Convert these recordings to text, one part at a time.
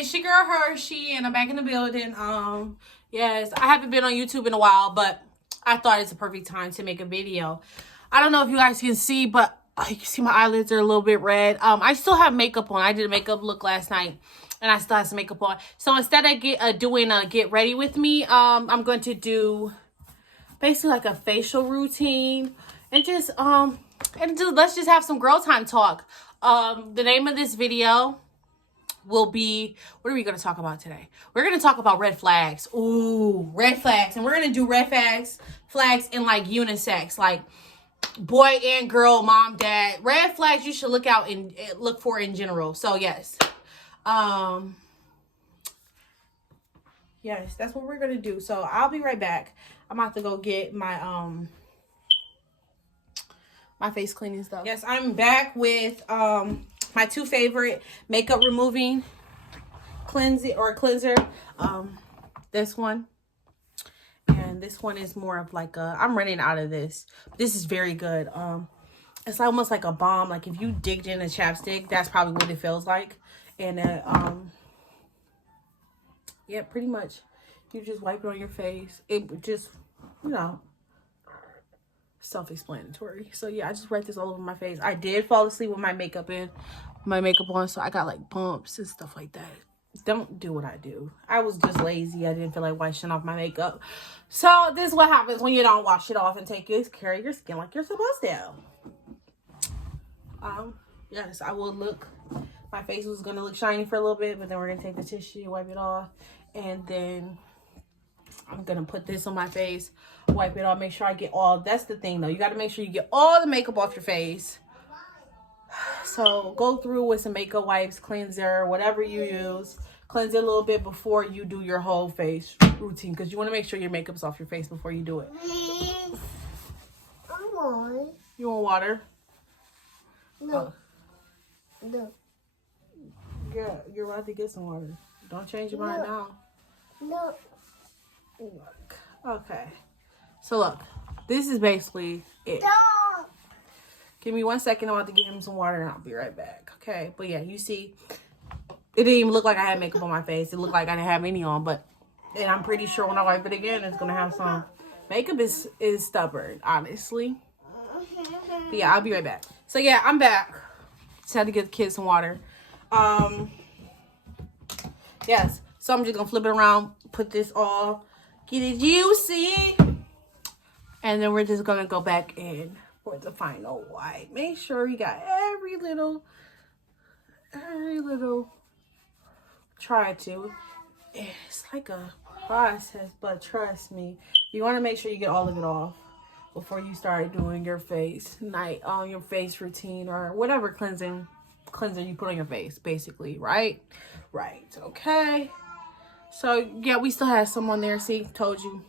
It's your girl Hershey, and I'm back in the building. Yes, I haven't been on YouTube in a while, but I thought it's a perfect time to make a video. I don't know if you guys can see, but you can see my eyelids are a little bit red. I still have makeup on. I did a makeup look last night, and I still have some makeup on. So instead of doing a get ready with me, I'm going to do basically like a facial routine, and just let's just have some girl time talk. The name of this video will be, what are we going to talk about today? We're going to talk about red flags. Ooh, red flags. And we're going to do red flags in like unisex, like boy and girl, mom, dad. Red flags you should look for in general. So yes. Yes, that's what we're going to do. So I'll be right back. I'm about to go get my my face cleaning stuff. Yes, I'm back with my two favorite makeup removing cleanser. This one, and this one is more of like I'm running out of this. This is very good. It's almost like a balm. Like if you digged in a chapstick, that's probably what it feels like. And yeah, pretty much you just wipe it on your face. It just, you know, self-explanatory. So yeah, I just write this all over my face. I did fall asleep with my makeup on, so I got like bumps and stuff like that. Don't do what I do. I was just lazy. I didn't feel like washing off my makeup. So this is what happens when you don't wash it off and take care of your skin like you're supposed to. Yes, I will look. My face was gonna look shiny for a little bit, but then we're gonna take the tissue, wipe it off, and then I'm gonna put this on my face, wipe it off, make sure I get all, that's the thing though, you gotta make sure you get all the makeup off your face. So go through with some makeup wipes, cleanser, whatever you use, cleanse it a little bit before you do your whole face routine, because you want to make sure your makeup's off your face before you do it. You want water? No. No. Yeah, you're about to get some water. Don't change your mind now. No. Look. Okay. So look, this is basically it. Don't. Give me 1 second. I'm about to get him some water and I'll be right back. Okay. But yeah, you see, it didn't even look like I had makeup on my face. It looked like I didn't have any on, and I'm pretty sure when I wipe it again, it's gonna have some. Makeup is stubborn, honestly. But yeah, I'll be right back. So yeah, I'm back. Just had to get the kids some water. Yes. So I'm just gonna flip it around, put this all, get it juicy, and then we're just gonna go back in for the final wipe. Make sure you got every little. Try to. It's like a process, but trust me, you want to make sure you get all of it off before you start doing your face your face routine or whatever cleanser you put on your face, basically, right? Right. Okay. So yeah, we still have some on there. See, told you.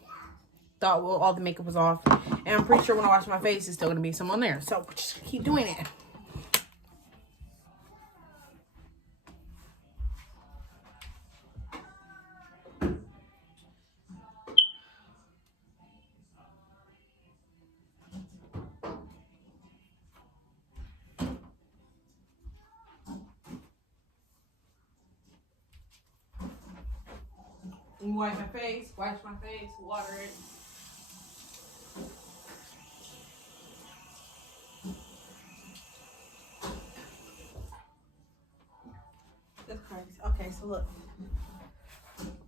Thought all the makeup was off, and I'm pretty sure when I wash my face, it's still gonna be some on there. So just keep doing it. You wipe my face, wash my face, water it. That's crazy. Okay, so look.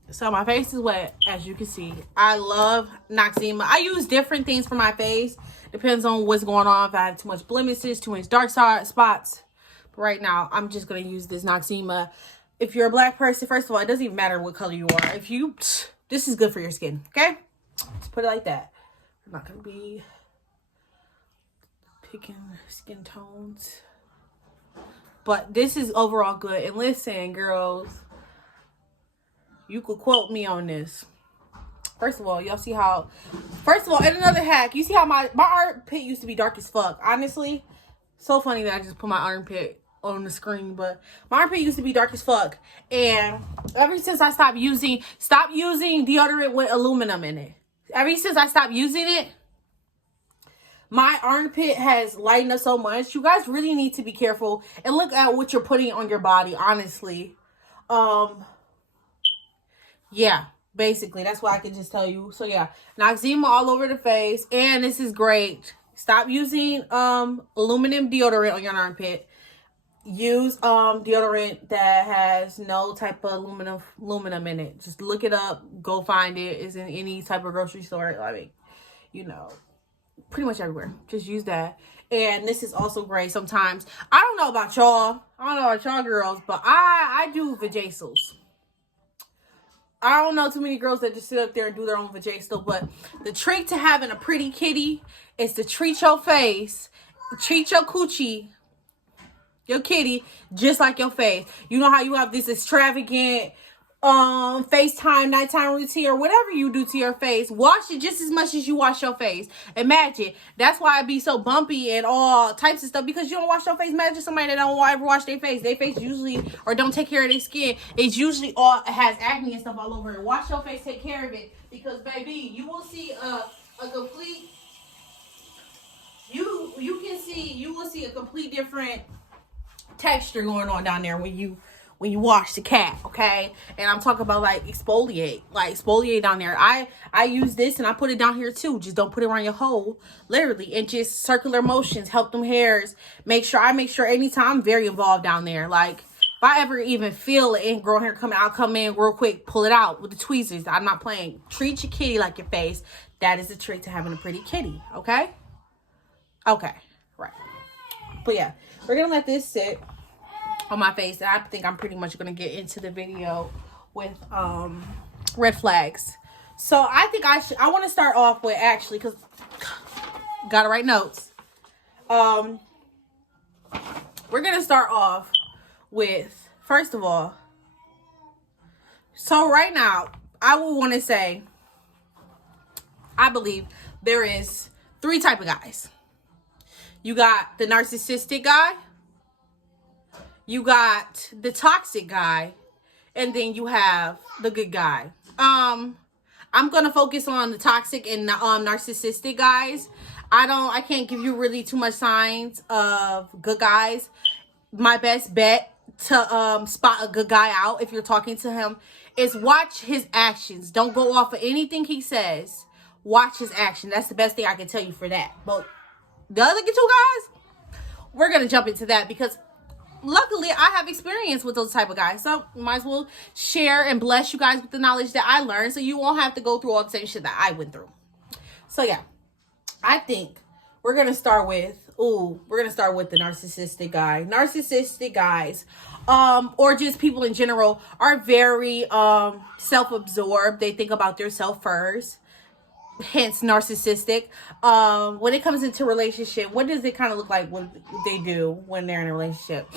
So my face is wet, as you can see. I love Noxzema. I use different things for my face. Depends on what's going on. If I have too much blemishes, too much dark spots. But right now, I'm just going to use this Noxzema. If you're a black person, first of all, it doesn't even matter what color you are. This is good for your skin, okay? Let's put it like that. I'm not going to be picking skin tones. But this is overall good. And listen, girls, you could quote me on this. First of all, y'all see how... First of all, and another hack. You see how my armpit used to be dark as fuck. Honestly, so funny that I just put my armpit on the screen, but my armpit used to be dark as fuck, and ever since I stopped using deodorant with aluminum in it, ever since I stopped using it, my armpit has lightened up so much. You guys really need to be careful and look at what you're putting on your body, honestly. Yeah, basically, that's what I can just tell you. So yeah, Noxzema all over the face, and this is great. Stop using aluminum deodorant on your armpit. Use deodorant that has no type of aluminum in it. Just look it up, go find it. It's in any type of grocery store. I mean, you know, pretty much everywhere. Just use that. And this is also great sometimes. I don't know about y'all. I don't know about y'all girls, but I do vajazzles. I don't know too many girls that just sit up there and do their own vajazzle, but the trick to having a pretty kitty is to treat your face, treat your coochie, your kitty, just like your face. You know how you have this extravagant FaceTime nighttime routine or whatever you do to your face. Wash it just as much as you wash your face. Imagine. That's why it be so bumpy and all types of stuff, because you don't wash your face. Imagine somebody that don't ever wash their face. Their face usually, or don't take care of their skin. It's usually all has acne and stuff all over it. Wash your face, take care of it, because baby, you will see a complete you will see a complete different texture going on down there when you wash the cat, okay? And I'm talking about like exfoliate down there. I use this and I put it down here too. Just don't put it around your hole, literally, and just circular motions help them hairs. I make sure anytime. I'm very involved down there. Like if I ever even feel an ingrown hair coming, I'll come in real quick, pull it out with the tweezers. I'm not playing. Treat your kitty like your face. That is the trick to having a pretty kitty, okay? Okay, right. But yeah, we're gonna let this sit on my face, and I think I'm pretty much gonna get into the video with red flags. So I think I want to start off with, actually, because gotta write notes. We're gonna start off with, first of all, so right now I will want to say I believe there is 3 type of guys. You got the narcissistic guy, you got the toxic guy, and then you have the good guy. I'm gonna focus on the toxic and narcissistic guys. I can't give you really too much signs of good guys. My best bet to spot a good guy out, if you're talking to him, is watch his actions. Don't go off of anything he says. Watch his action. That's the best thing I can tell you for that. But the other 2 guys, we're gonna jump into that, because luckily I have experience with those type of guys, so might as well share and bless you guys with the knowledge that I learned, so you won't have to go through all the same shit that I went through. So yeah, I think we're gonna start with the narcissistic guy. Narcissistic guys, or just people in general, are very self-absorbed. They think about themselves first, hence narcissistic. When it comes into relationship, what does it kind of look like what they do when they're in a relationship?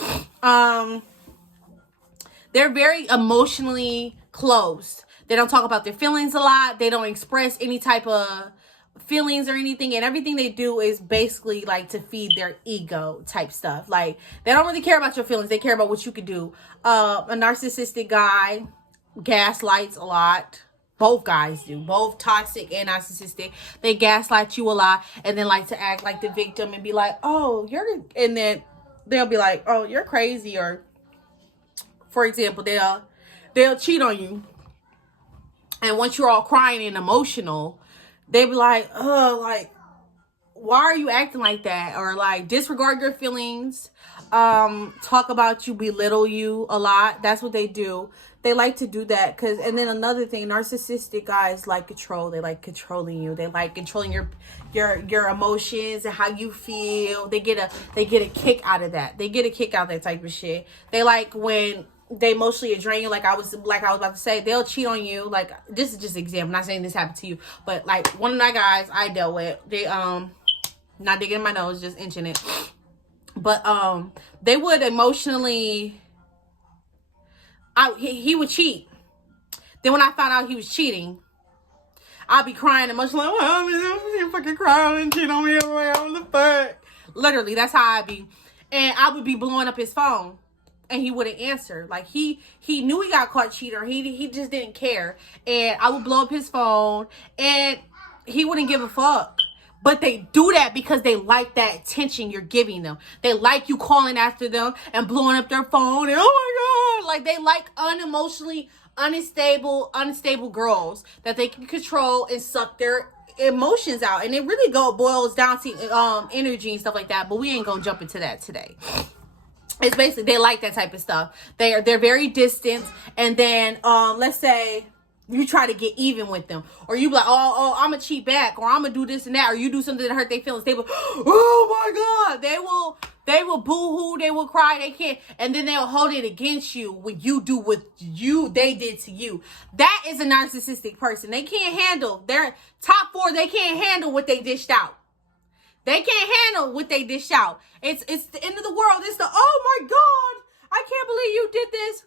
They're very emotionally closed. They don't talk about their feelings a lot. They don't express any type of feelings or anything, and everything they do is basically like to feed their ego type stuff. Like, they don't really care about your feelings. They care about what you can do. A narcissistic guy gaslights a lot. Both guys do. Both toxic and narcissistic. They gaslight you a lot, and then like to act like the victim and be like, oh, and then they'll be like, oh, you're crazy. Or, for example, they'll cheat on you, and once you're all crying and emotional, they'll be like, oh, like, why are you acting like that? Or like disregard your feelings, talk about you, belittle you a lot. That's what they do. They like to do that and then another thing, narcissistic guys like control. They like controlling you. They like controlling your emotions and how you feel. They get a kick out of that. They get a kick out of that type of shit. They like when they emotionally drain you, like I was about to say, they'll cheat on you. Like, this is just an example. I'm not saying this happened to you, but like one of my guys I dealt with, they not digging in my nose, just inching it. But they would emotionally, he would cheat. Then when I found out he was cheating, I'd be crying emotionally, like, well, I'm fucking crying and cheat on me. I'm like, what the fuck? Literally, that's how I'd be. And I would be blowing up his phone, and he wouldn't answer. Like, he knew he got caught cheating. He just didn't care. And I would blow up his phone, and he wouldn't give a fuck. But they do that because they like that attention you're giving them. They like you calling after them and blowing up their phone. And oh my Like, they like unemotionally unstable girls that they can control and suck their emotions out. And it really boils down to energy and stuff like that. But we ain't gonna jump into that today. It's basically, they like that type of stuff. They're very distant. And then let's say you try to get even with them, or you be like, oh, I'm gonna cheat back, or I'm gonna do this and that, or you do something that hurt their feelings. They will, oh my God, they will boo-hoo, they will cry, they can't, and then they'll hold it against you when you do what they did to you. That is a narcissistic person. They can't handle their top 4. They can't handle what they dished out. They can't handle what they dish out. It's the end of the world. It's the, oh my God, I can't believe you did this.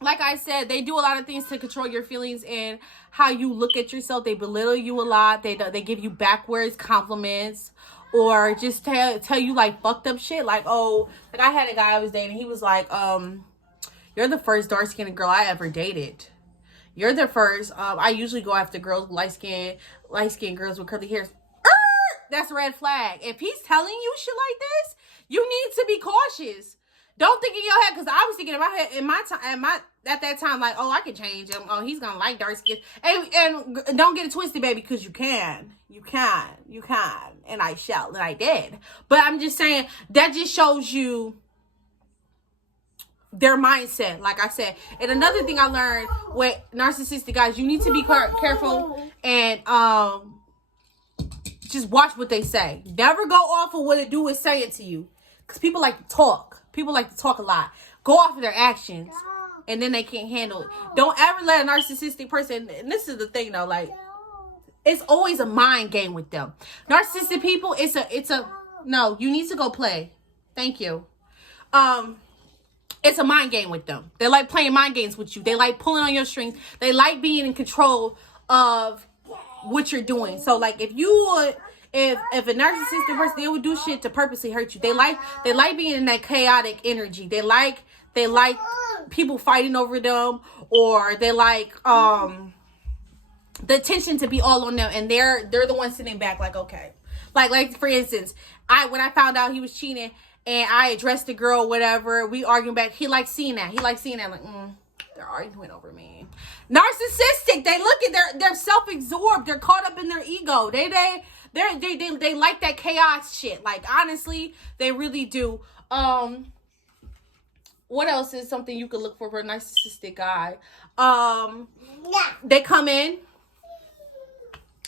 Like I said, they do a lot of things to control your feelings and how you look at yourself. They belittle you a lot. They give you backwards compliments, or just tell you like fucked up shit. Like, oh, like I had a guy I was dating. He was like, you're the first dark-skinned girl I ever dated. You're the first. I usually go after girls, light-skinned girls with curly hairs. That's a red flag. If he's telling you shit like this, you need to be cautious. Don't think in your head, because I was thinking in my head, at that time, like, oh, I can change him. Oh, he's gonna like dark skin. And don't get it twisted, baby, because you can, and I shall, and I did. But I'm just saying, that just shows you their mindset, like I said. And another thing I learned with narcissistic guys, you need to be careful and just watch what they say. Never go off of what a dude is saying to you, because people like to talk. People like to talk a lot. Go off of their actions, and then they can't handle it. Don't ever let a narcissistic person, and this is the thing though, like, it's always a mind game with them. Narcissistic people, it's a, no, you need to go play. Thank you. It's a mind game with them. They like playing mind games with you. They like pulling on your strings. They like being in control of what you're doing. So like, if a narcissistic person, they would do shit to purposely hurt you. They like being in that chaotic energy. They like people fighting over them, or they like the attention to be all on them, and they're the ones sitting back like, okay. Like for instance, when I found out he was cheating and I addressed the girl, whatever, we arguing back, he likes seeing that. Like, they're arguing over me. Narcissistic. They look at they're self-absorbed. They're caught up in their ego. They like that chaos shit. Like, honestly, they really do. What else is something you could look for a narcissistic guy? They come in,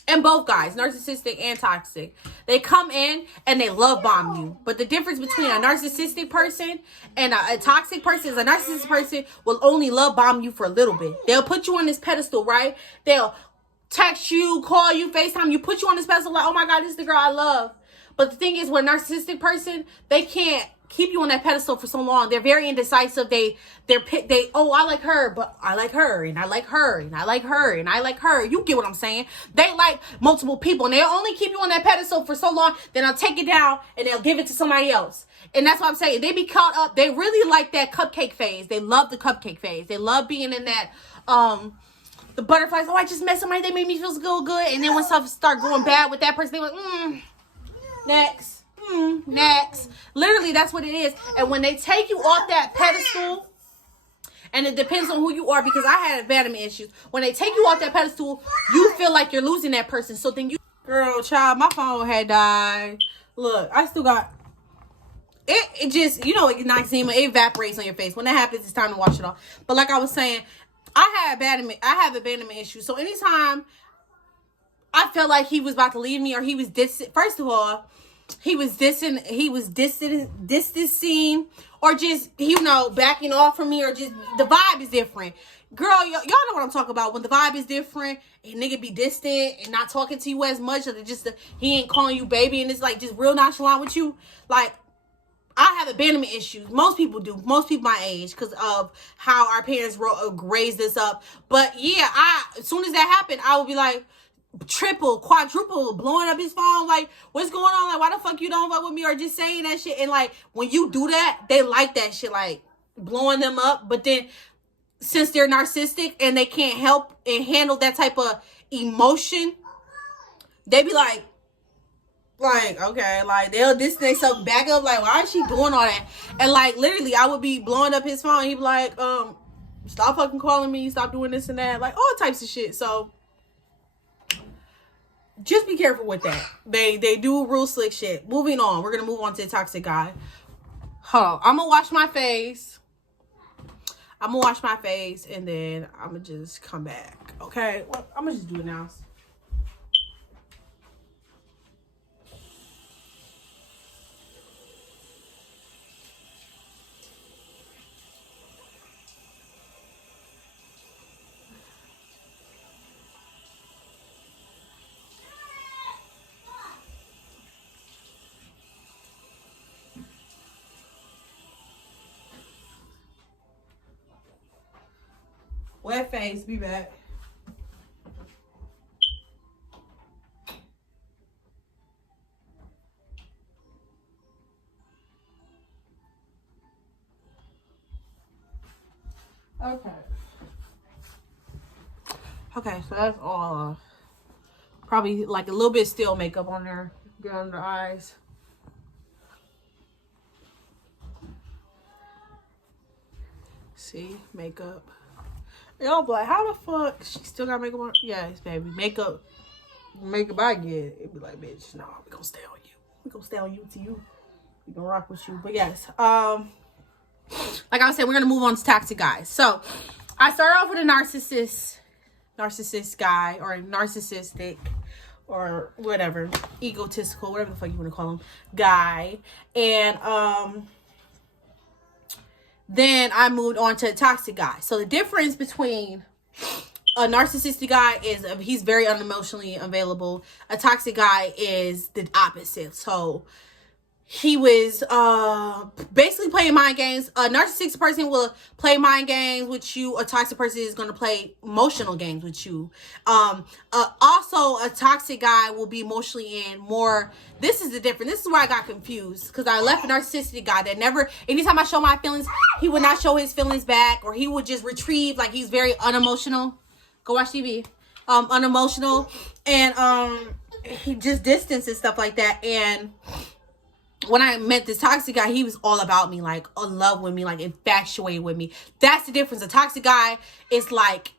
and both guys, narcissistic and toxic, they come in and they love bomb you. But the difference between a narcissistic person and a toxic person is a narcissistic person will only love bomb you for a little bit. They'll put you on this pedestal, right? They'll text you, call you, FaceTime you, put you on this pedestal like, oh my God, this is the girl I love. But the thing is, with a narcissistic person, they can't keep you on that pedestal for so long. They're very indecisive. Oh, I like her, but I like her, and I like her, and I like her, and I like her. You get what I'm saying? They like multiple people, and they'll only keep you on that pedestal for so long, then they'll take it down, and they'll give it to somebody else. And that's what I'm saying. They be caught up. They really like that cupcake phase. They love the cupcake phase. They love being in that, the butterflies. Oh, I just met somebody. They made me feel good. And then when stuff start going bad with that person, they like, next. Next. Literally, that's what it is. And when they take you off that pedestal, and it depends on who you are, because I had abandonment issues. When they take you off that pedestal, you feel like you're losing that person. So then girl, child, my phone had died. Look, I still got it. Just, eczema, it evaporates on your face. When that happens, it's time to wash it off. But like I was saying, I have abandonment issues. So anytime I felt like he was about to leave me, or he was distant, first of all, he was distancing, or just, backing off from me, or just, the vibe is different. Girl, y'all know what I'm talking about. When the vibe is different, and nigga be distant, and not talking to you as much, or he ain't calling you baby, and it's like, just real nonchalant with you. Like, I have abandonment issues. Most people do. Most people my age, because of how our parents raised us up. But yeah, as soon as that happened, I would be like, triple, quadruple, blowing up his phone, like, what's going on? Like, why the fuck you don't fuck with me? Or just saying that shit. And like, when you do that, they like that shit, like blowing them up. But then, since they're narcissistic and they can't help and handle that type of emotion, they be like, Like, okay, like they'll distance themselves back up. Like, why is she doing all that? And like, literally, I would be blowing up his phone. He'd be like, stop fucking calling me. Stop doing this and that. Like all types of shit. So just be careful with that. They do real slick shit. Moving on. We're gonna move on to the toxic guy. Hold on. I'm gonna wash my face. And then I'm gonna just come back. Okay. Well, I'm gonna just do it now. Wet face, be back. Okay, so that's all. Probably like a little bit still makeup on there. Get on the eyes. See, makeup. Y'all be like, how the fuck she still got makeup on? Yes, baby. Makeup I get. It be like, bitch, no, we gonna stay on you. We gonna stay on you to you. We gonna rock with you. But yes, like I said, we're gonna move on to toxic guys. So I start off with a narcissist guy, or narcissistic, or whatever, egotistical, whatever the fuck you want to call him, guy. And then I moved on to a toxic guy. So the difference between a narcissistic guy is he's very unemotionally available. A toxic guy is the opposite. So he was basically playing mind games. A narcissistic person will play mind games with you. A toxic person is going to play emotional games with you. Also, a toxic guy will be emotionally in more. This is the difference. This is where I got confused, because I left a narcissistic guy that never, anytime I show my feelings, he would not show his feelings back, or he would just retrieve. Like, he's very unemotional. Go watch TV. Unemotional, and he just distance and stuff like that. And when I met this toxic guy, he was all about me, like in love with me, like infatuated with me. That's the difference. A toxic guy is like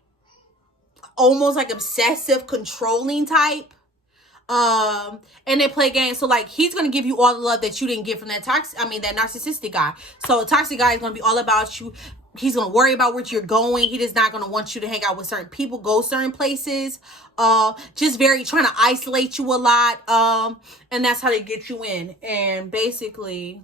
almost like obsessive, controlling type. And they play games. So like, he's gonna give you all the love that you didn't get from that that narcissistic guy. So a toxic guy is gonna be all about you. He's gonna worry about where you're going. He is not gonna want you to hang out with certain people, go certain places. Just very trying to isolate you a lot. And that's how they get you in. And basically,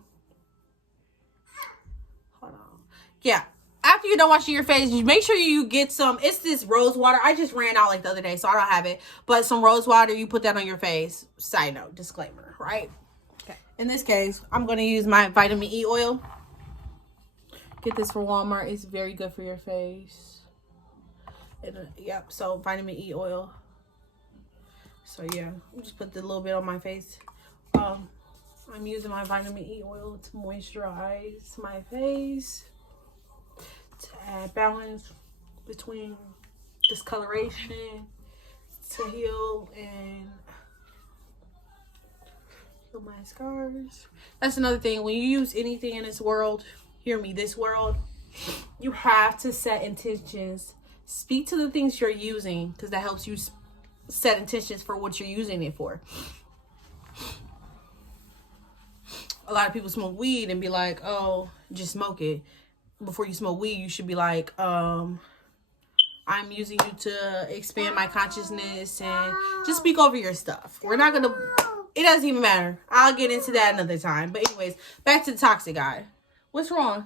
hold on. Yeah. After you're done washing your face, you make sure you get some. It's this rose water. I just ran out like the other day, so I don't have it. But some rose water, you put that on your face. Side note, disclaimer, right? Okay. In this case, I'm gonna use my vitamin E oil. Get this from Walmart. It's very good for your face. And, yep. So vitamin E oil. So yeah, just put a little bit on my face. I'm using my vitamin E oil to moisturize my face, to add balance between discoloration, to heal my scars. That's another thing. When you use anything in this world, hear me, this world, you have to set intentions. Speak to the things you're using, because that helps you set intentions for what you're using it for. A lot of people smoke weed and be like, oh, just smoke it. Before you smoke weed, you should be like, I'm using you to expand my consciousness, and just speak over your stuff. We're not gonna, it doesn't even matter. I'll get into that another time. But anyways, back to the toxic guy. What's wrong?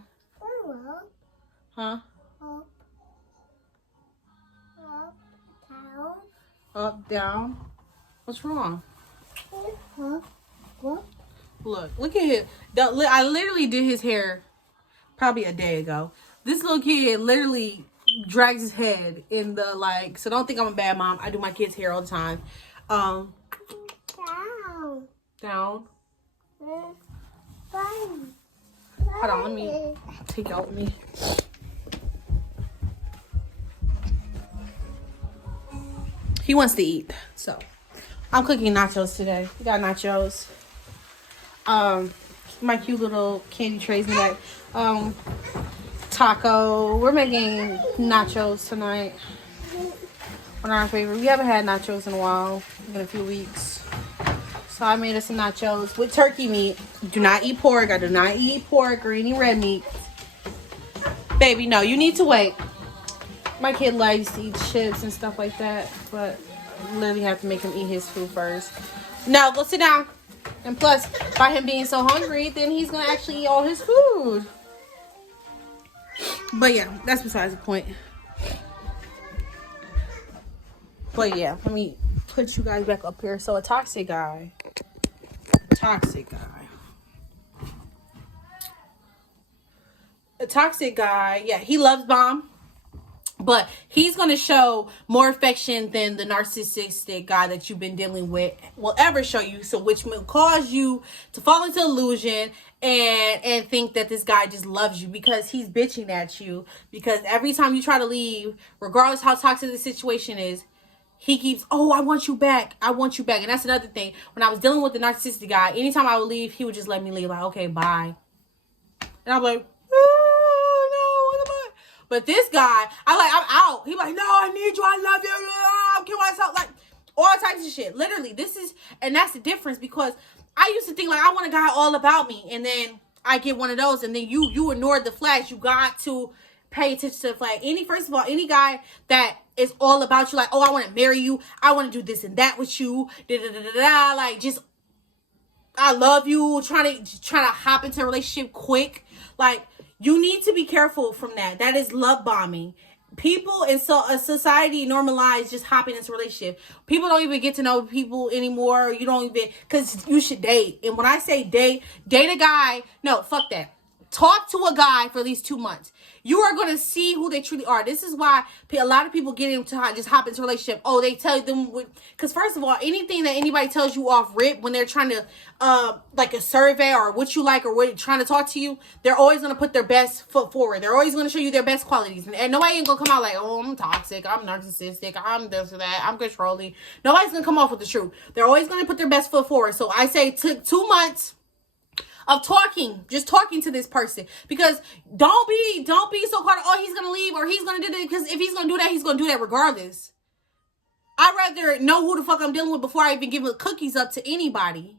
Huh? Up, down. What's wrong? Look at him. I literally did his hair probably a day ago. This little kid literally drags his head in the, like, so don't think I'm a bad mom. I do my kids' hair all the time. Down. Hold on, let me take out with me. He wants to eat, so I'm cooking nachos today. We got nachos. My cute little candy trays in the back. Taco. We're making nachos tonight. One of our favorite. We haven't had nachos in a while. In a few weeks. So I made us some nachos with turkey meat. Do not eat pork. I do not eat pork or any red meat. Baby, no. You need to wait. My kid likes to eat chips and stuff like that. But I literally have to make him eat his food first. No, go sit down. And plus, by him being so hungry, then he's going to actually eat all his food. But yeah, that's besides the point. But yeah, let me put you guys back up here. So a toxic guy. A toxic guy, yeah, he loves bomb. But he's going to show more affection than the narcissistic guy that you've been dealing with will ever show you. So which will cause you to fall into illusion and think that this guy just loves you because he's bitching at you. Because every time you try to leave, regardless how toxic the situation is, he keeps, oh, I want you back. I want you back. And that's another thing. When I was dealing with the narcissistic guy, anytime I would leave, he would just let me leave. Like, okay, bye. And I'm like, but this guy, I'm out. He like, no, I need you. I love you. I'm killing myself. Like, all types of shit. Literally, and that's the difference because I used to think like I want a guy all about me. And then I get one of those and then you ignored the flags. You got to pay attention to the flag. First of all, any guy that is all about you, like, oh, I want to marry you. I want to do this and that with you. Like, just, I love you. Trying to hop into a relationship quick. Like, you need to be careful from that. That is love bombing. People in society normalize just hopping into a relationship. People don't even get to know people anymore. You don't even, because you should date. And when I say date a guy. No, fuck that. Talk to a guy for at least 2 months. You are going to see who they truly are. This is why a lot of people get into just hop into a relationship. Oh, they tell them, because first of all, anything that anybody tells you off rip when they're trying to, like a survey or what you like or what trying to talk to you, they're always going to put their best foot forward. They're always going to show you their best qualities. And nobody ain't going to come out like, oh, I'm toxic, I'm narcissistic, I'm this or that, I'm controlling. Nobody's going to come off with the truth. They're always going to put their best foot forward. So I say took 2 months of just talking to this person, because don't be so caught up, oh, he's gonna leave or he's gonna do that, because if he's gonna do that, he's gonna do that regardless. I'd rather know who the fuck I'm dealing with before I even give the cookies up to anybody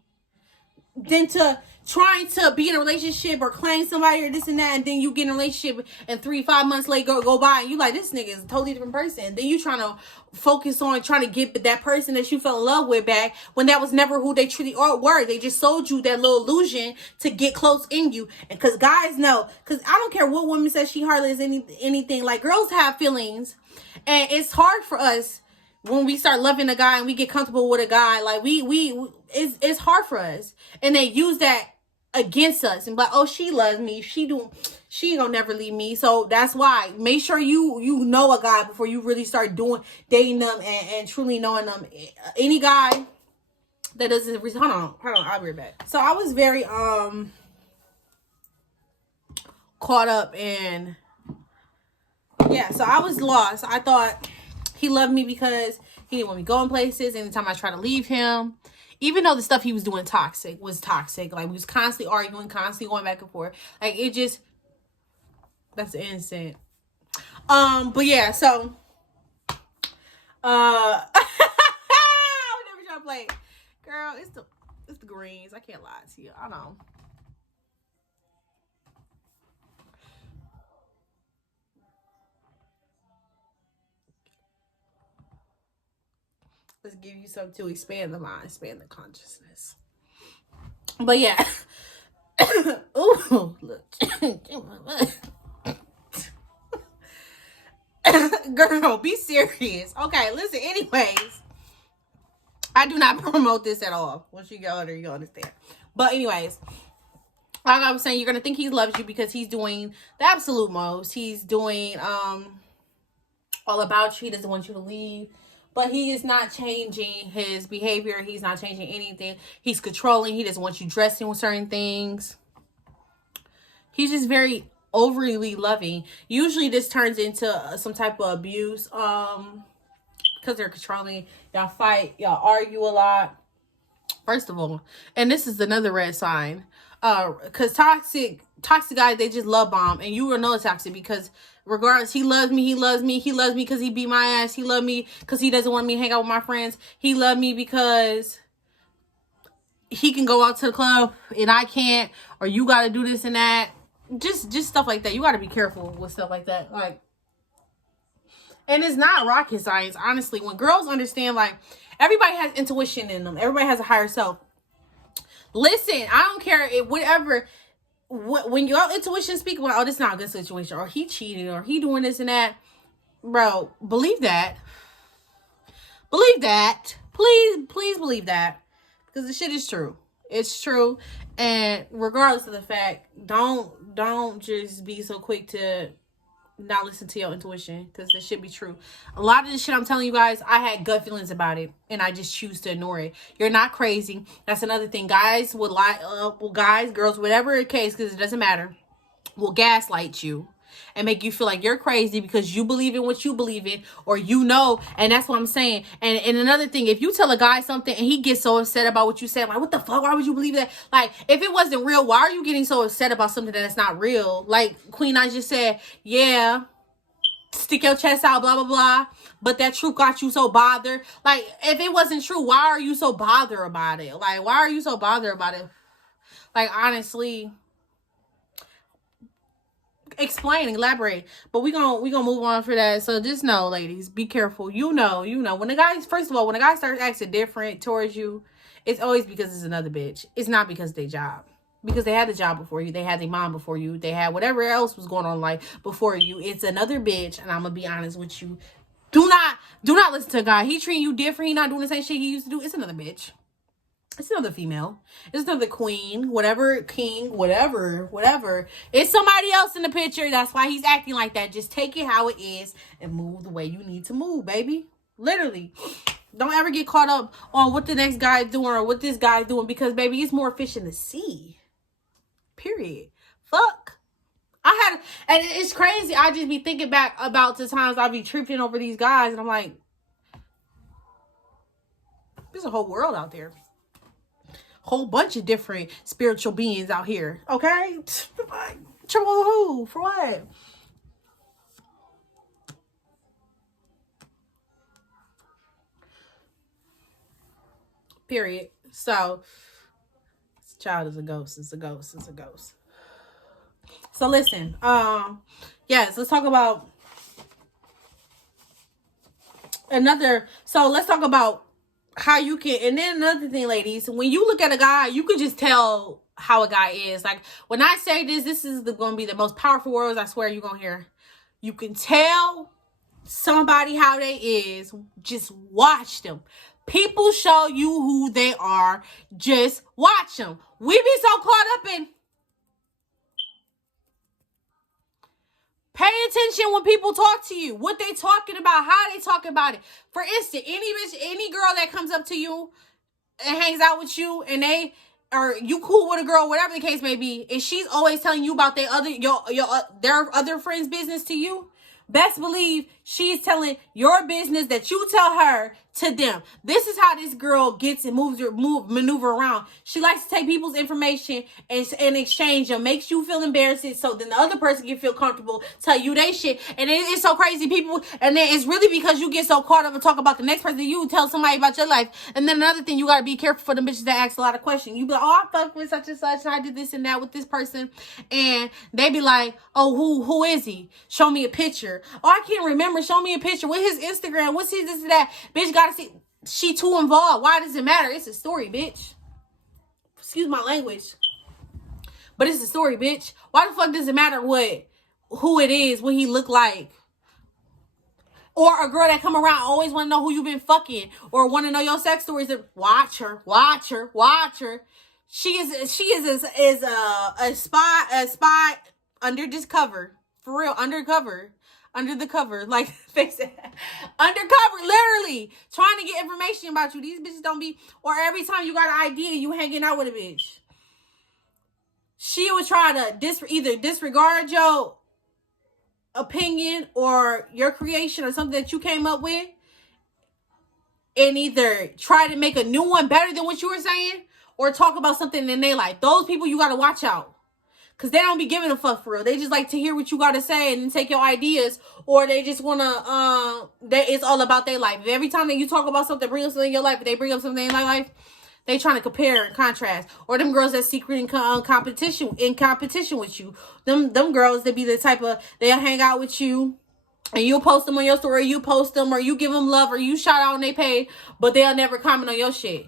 than to trying to be in a relationship or claim somebody or this and that, and then you get in a relationship and 3-5 months later go by and you like, this nigga is a totally different person. Then you trying to focus on trying to get that person that you fell in love with back when that was never who they truly were. They just sold you that little illusion to get close in you. And because guys know, because I don't care what woman says she hardly is anything, like, girls have feelings, and it's hard for us when we start loving a guy and we get comfortable with a guy. Like, it's hard for us, and they use that against us and like, oh, she loves me, she ain't gonna never leave me. So that's why make sure you know a guy before you really start dating them and truly knowing them. Any guy that doesn't, hold on, I'll be right back. So I was very caught up in, yeah, so I was lost. I thought he loved me because he didn't want me going places. Anytime I try to leave him, even though the stuff he was doing was toxic. Like, we was constantly arguing, constantly going back and forth. Like, it just, that's innocent. But yeah, so, I would never try to play. Girl, it's the greens. I can't lie to you. I know. Let's give you something to expand the mind, expand the consciousness. But yeah. Ooh, look. Girl, be serious. Okay, listen, anyways. I do not promote this at all. Once you get older, you'll understand. But anyways, like I was saying, you're going to think he loves you because he's doing the absolute most. He's doing all about you. He doesn't want you to leave. But he is not changing his behavior. He's not changing anything. He's controlling. He doesn't want you dressing with certain things. He's just very overly loving. Usually this turns into some type of abuse. Because because they're controlling. Y'all fight. Y'all argue a lot. First of all, and this is another red sign. Because toxic guys, they just love bomb. And you will know it's toxic because regardless, he loves me because he beat my ass. He loves me because he doesn't want me to hang out with my friends. He loves me because he can go out to the club and I can't, or you got to do this and that. Just stuff like that. You got to be careful with stuff like that. Like, and it's not rocket science, honestly. When girls understand, like, everybody has intuition in them. Everybody has a higher self. Listen, I don't care if whatever. When your intuition speaks, well, oh, this is not a good situation, or he cheated, or he doing this and that, bro, believe that. Believe that. Please believe that. Because the shit is true. It's true. And regardless of the fact, don't just be so quick to not listen to your intuition, because this should be true. A lot of this shit I'm telling you guys, I had gut feelings about it, and I just choose to ignore it. You're not crazy. That's another thing. Guys would lie, guys, girls, whatever the case, because it doesn't matter, will gaslight you and make you feel like you're crazy because you believe in what you believe in, or you know. And that's what I'm saying. And another thing, if you tell a guy something and he gets so upset about what you said, like, what the fuck, why would you believe that? Like, if it wasn't real, why are you getting so upset about something that's not real? Like Queen I just said, yeah, stick your chest out, blah blah blah, but that truth got you so bothered. Like, if it wasn't true, why are you so bothered about it? Like, why are you so bothered about it? Like, honestly, explain, elaborate. But we gonna move on for that. So just know, ladies, be careful. You know when the guys, first of all, when a guy starts acting different towards you, it's always because it's another bitch. It's not because of their job, because they had the job before you, they had their mom before you, they had whatever else was going on in life before you. It's another bitch. And I'm gonna be honest with you, do not listen to a guy. He treating you different, he not doing the same shit he used to do. It's another bitch. It's another female. It's another queen, whatever, king, whatever. It's somebody else in the picture. That's why he's acting like that. Just take it how it is and move the way you need to move, baby. Literally. Don't ever get caught up on what the next guy is doing or what this guy is doing, because, baby, it's more fish in the sea. Period. Fuck. And it's crazy. I just be thinking back about the times I be tripping over these guys, and I'm like, there's a whole world out there. Whole bunch of different spiritual beings out here. Okay? Trouble who? For what? Period. So, this child is a ghost. It's a ghost. It's a ghost. So listen. Yes, let's talk about another. So let's talk about how you can, and then another thing, ladies, when you look at a guy, you can just tell how a guy is. Like, when I say this is going to be the most powerful words I swear you're going to hear. You can tell somebody how they is. Just watch them. People show you who they are. Just watch them. We be so caught up in, pay attention when people talk to you. What they talking about, how they talking about it. For instance, any girl that comes up to you and hangs out with you, and or you cool with a girl, whatever the case may be, and she's always telling you about their other friends' business to you, best believe she's telling your business that you tell her to them. This is how this girl gets and maneuver around. She likes to take people's information and exchange them. Makes you feel embarrassed, so then the other person can feel comfortable tell you they shit. And it's so crazy, people. And then it's really because you get so caught up and talk about the next person. You tell somebody about your life. And then another thing, you got to be careful for the bitches that ask a lot of questions. You be like, oh, I fuck with such and such, and I did this and that with this person. And they be like, oh, who is he? Show me a picture. Oh, I can't remember. Show me a picture. With his Instagram? What's his this and that? Bitch, gotta see. She too involved. Why does it matter? It's a story, bitch. Excuse my language, but it's a story, bitch. Why the fuck does it matter who it is, what he look like? Or a girl that come around always want to know who you been fucking, or want to know your sex stories. Watch her. She is a spy under this cover. For real, undercover. Under the cover, like they said, undercover, literally trying to get information about you. These bitches don't be, or every time you got an idea, you hanging out with a bitch. She would try to either disregard your opinion or your creation or something that you came up with, and either try to make a new one better than what you were saying, or talk about something in their life. Those people you got to watch out. Because they don't be giving a fuck for real. They just like to hear what you got to say and then take your ideas. Or they just want to, it's all about their life. Every time that you talk about something, bring up something in your life, if they bring up something in my life, they trying to compare and contrast. Or them girls that secret in competition with you. Them girls that be the type of, they'll hang out with you. And you'll post them on your story. You post them, or you give them love, or you shout out on their page. But they'll never comment on your shit.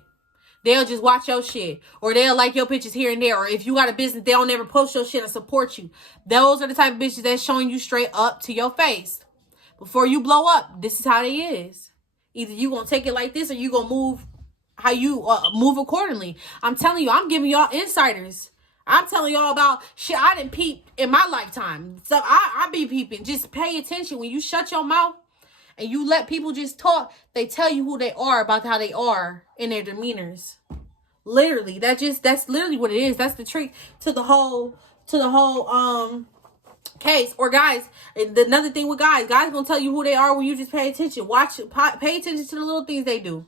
They'll just watch your shit. Or they'll like your pictures here and there. Or if you got a business, they'll never post your shit and support you. Those are the type of bitches that's showing you straight up to your face. Before you blow up, this is how they is. Either you gonna take it like this, or you gonna move how you move accordingly. I'm telling you, I'm giving y'all insiders. I'm telling y'all about shit I didn't peep in my lifetime. So I be peeping. Just pay attention. When you shut your mouth and you let people just talk, they tell you who they are about how they are in their demeanors. Literally, that's literally what it is. That's the trick to the whole case. Or guys, another thing with guys gonna tell you who they are when you just pay attention. Pay attention to the little things they do.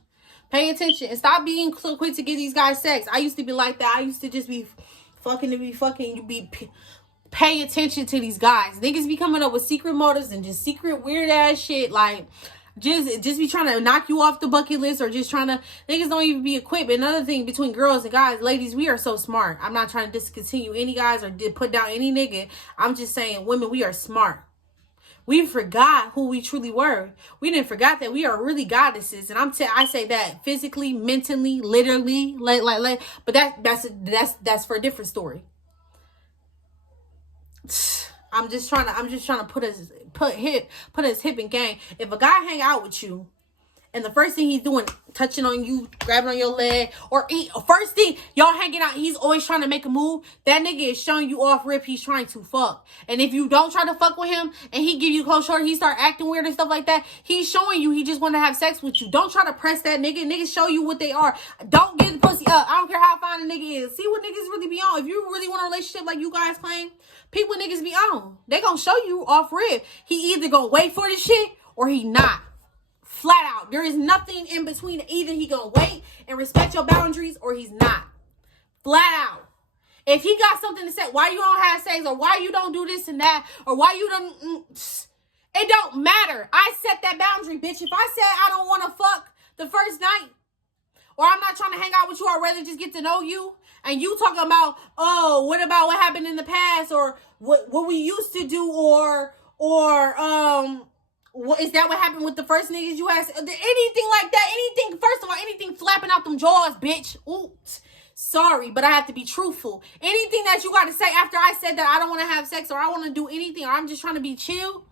Pay attention and stop being so quick to give these guys sex. I used to be like that. I used to just be fucking to be fucking. Pay attention to these guys. Niggas be coming up with secret motives and just secret weird ass shit. Like, just be trying to knock you off the bucket list, or just trying to, niggas don't even be equipped. Another thing between girls and guys, ladies, we are so smart. I'm not trying to discontinue any guys or put down any nigga. I'm just saying, women, we are smart. We forgot who we truly were. We didn't forget that we are really goddesses. And I say that physically, mentally, literally, but that's for a different story. I'm just trying to put his hip in game. If a guy hang out with you, and the first thing he's doing, touching on you, grabbing on your leg, or first thing, y'all hanging out, he's always trying to make a move, that nigga is showing you off rip he's trying to fuck. And if you don't try to fuck with him, and he give you close shoulder, he start acting weird and stuff like that, he's showing you he just want to have sex with you. Don't try to press that nigga. Niggas show you what they are. Don't get the pussy up. I don't care how fine a nigga is. See what niggas really be on. If you really want a relationship like you guys claim, people niggas be on. They gonna show you off rip. He either gonna wait for the shit, or he not. Flat out. There is nothing in between. Either he gonna wait and respect your boundaries, or he's not. Flat out. If he got something to say, why you don't have sex, or why you don't do this and that, or why you don't, it don't matter. I set that boundary, bitch. If I said I don't want to fuck the first night, or I'm not trying to hang out with you, I'd rather just get to know you, and you talking about, oh, what about what happened in the past, or what we used to do, or what is that what happened with the first niggas you asked? Anything like that, anything, first of all, anything flapping out them jaws, bitch. Ooh, sorry, but I have to be truthful. Anything that you got to say after I said that I don't want to have sex, or I want to do anything, or I'm just trying to be chill,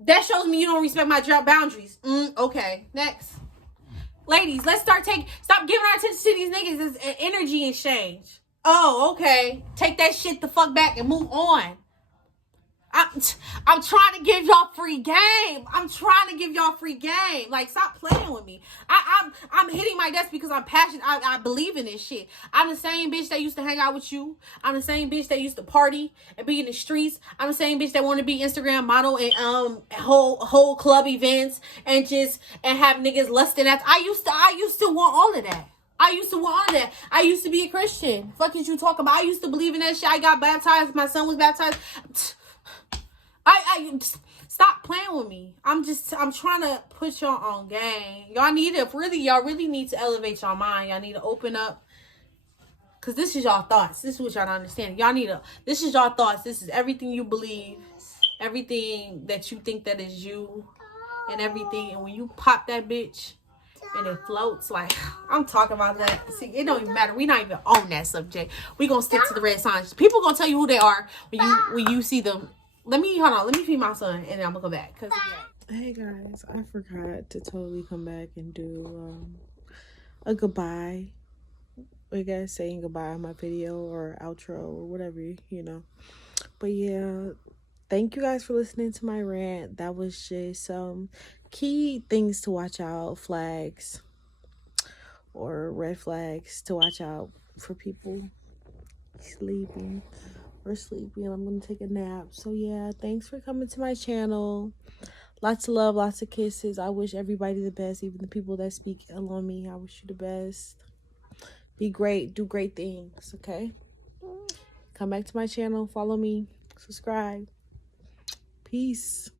that shows me you don't respect my boundaries. Okay, next. Ladies, let's stop giving our attention to these niggas as an energy exchange. Oh, okay. Take that shit the fuck back and move on. I'm trying to give y'all free game. Like, stop playing with me. I'm hitting my desk because I'm passionate. I believe in this shit. I'm the same bitch that used to hang out with you. I'm the same bitch that used to party and be in the streets. I'm the same bitch that want to be Instagram model and whole club events and have niggas lusting after. I used to want all of that. I used to be a Christian. Fuck is you talking about? I used to believe in that shit. I got baptized. My son was baptized. I stop playing with me. I'm trying to put y'all on game. Y'all really need to elevate y'all mind. Y'all need to open up. Cause this is y'all thoughts. This is what y'all don't understand. This is y'all thoughts. This is everything you believe. Everything that you think that is you. And everything. And when you pop that bitch and it floats, like, I'm talking about that. See, it don't even matter. We not even on that subject. We gonna stick to the red signs. People gonna tell you who they are when you see them. Let me feed my son and then I'm gonna go back. Hey guys, I forgot to totally come back and do a goodbye. You guys saying goodbye on my video or outro or whatever, you know. But yeah, thank you guys for listening to my rant. That was just some key things to watch out, flags or red flags to watch out for people sleeping. I'm gonna take a nap. So yeah, thanks for coming to my channel. Lots of love, lots of kisses. I wish everybody the best, even the people that speak ill on me. I wish you the best. Be great. Do great things, okay? Come back to my channel. Follow me. Subscribe. Peace.